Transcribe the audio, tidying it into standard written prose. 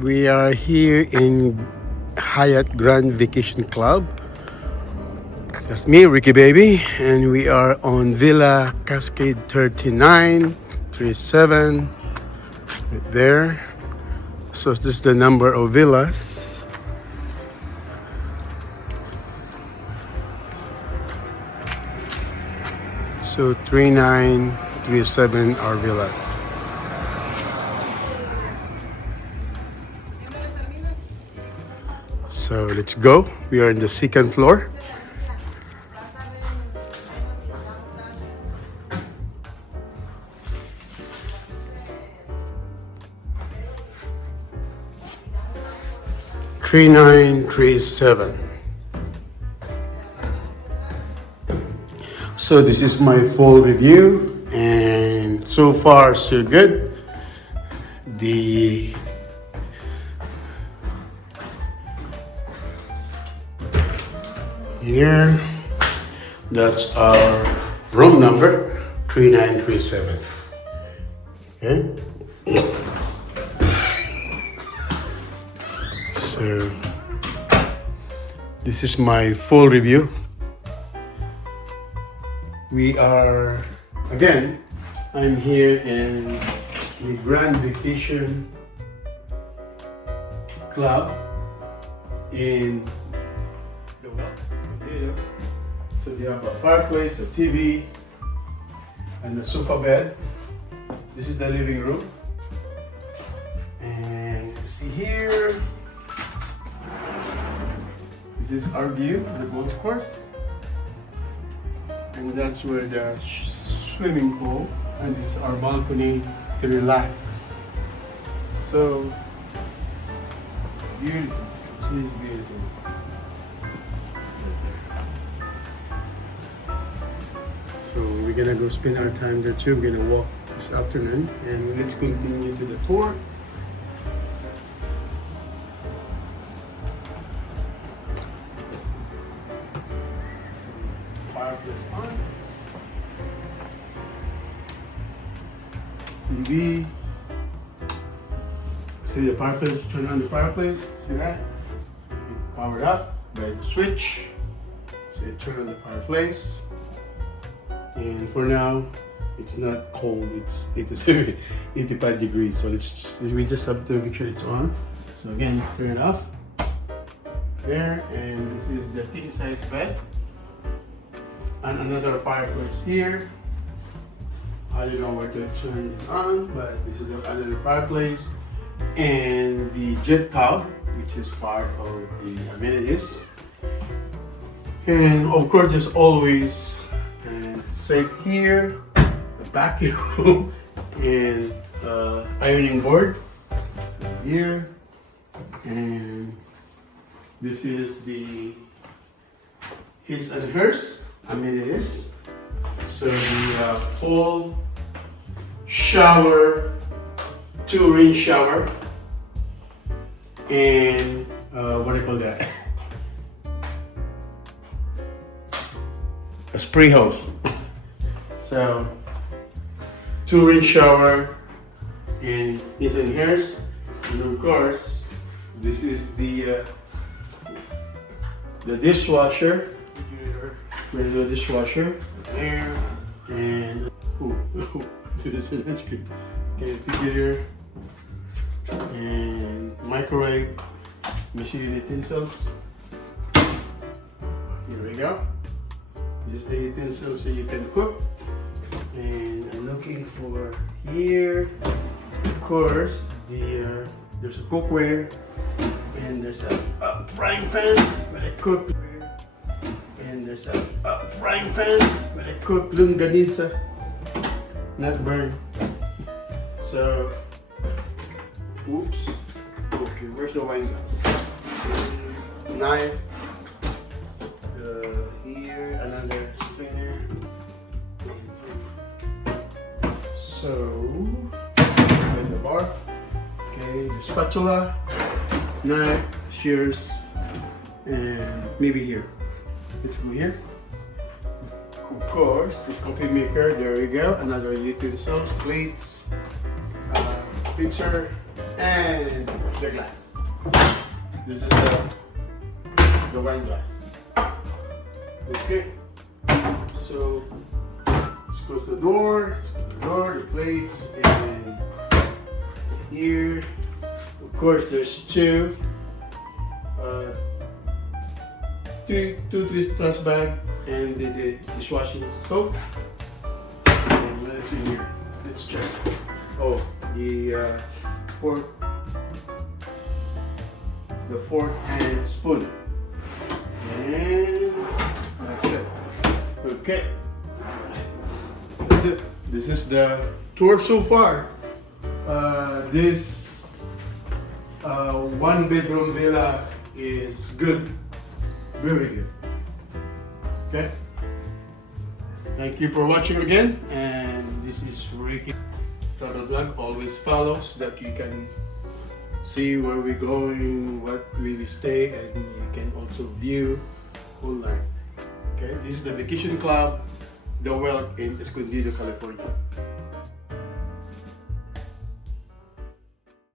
We are here in Hyatt Grand Vacation Club. That's me, Ricky Baby, and we are on Villa Cascade 3937 right there. So this is the number of villas. So 3937 are villas. So let's go. We are in the second floor. Three nine three seven. So this is my full review, and so far so good. The here, that's our room number 3937. Okay. So this is my full review. We are, again, I'm here in the Grand Vacation Club in the Welk. So they have a fireplace, a TV, and a sofa bed. This is the living room. And see here, this is our view of the golf course. And that's where the swimming pool, and this is our balcony to relax. So beautiful. This is beautiful. So we're gonna go spend our time there too. We're gonna walk this afternoon, and let's continue to the tour. Fireplace on. TV. See the fireplace, turn on the fireplace, see that? It powered up by the switch. See it turn on the fireplace. And for now, it's not cold, it's 85 degrees. So we just have to make sure it's on. So again, turn it off. There, and this is the king size bed. And another fireplace here. I don't know where to turn it on, but this is another fireplace. And the jet tub, which is part of the amenities. And of course, there's always a safe here, a vacuum, and ironing board here. And this is the his and hers amenities. So the full shower, 2 ring shower, and what do you call that? A spray hose. So 2 ring shower, and it's in hers. And of course, this is the dishwasher. Where's the dishwasher? There, and that's good. Okay, refrigerator and microwave, machine utensils. Here we go. Just the utensils so you can cook. And I'm looking for here, of course, there's a cookware, and there's a frying pan where I cook. And there's a frying pan where I cook longanisa, not burn. So, oops. Okay, where's the wine glass? Knife. Here, another spinner. So, and the bar. Okay, the spatula, knife, shears, and maybe here. Let's go here. Of course, the coffee maker. There we go. Another utensils, plates, pitcher, And the glass. This is the wine glass. Okay. So let's close the door. The plates, and here, of course, there's two trash bag and the dishwashing soap. And let's see here. Let's check. Oh, the fork and spoon. And that's it. Okay. That's it. This is the tour so far. This one bedroom villa is good. Very good. Okay. Thank you for watching again. And this is Ricky. Travel vlog always follows that you can see where we're going, what we stay, and you can also view online. Okay, this is the vacation club, the Welk in Escondido, California.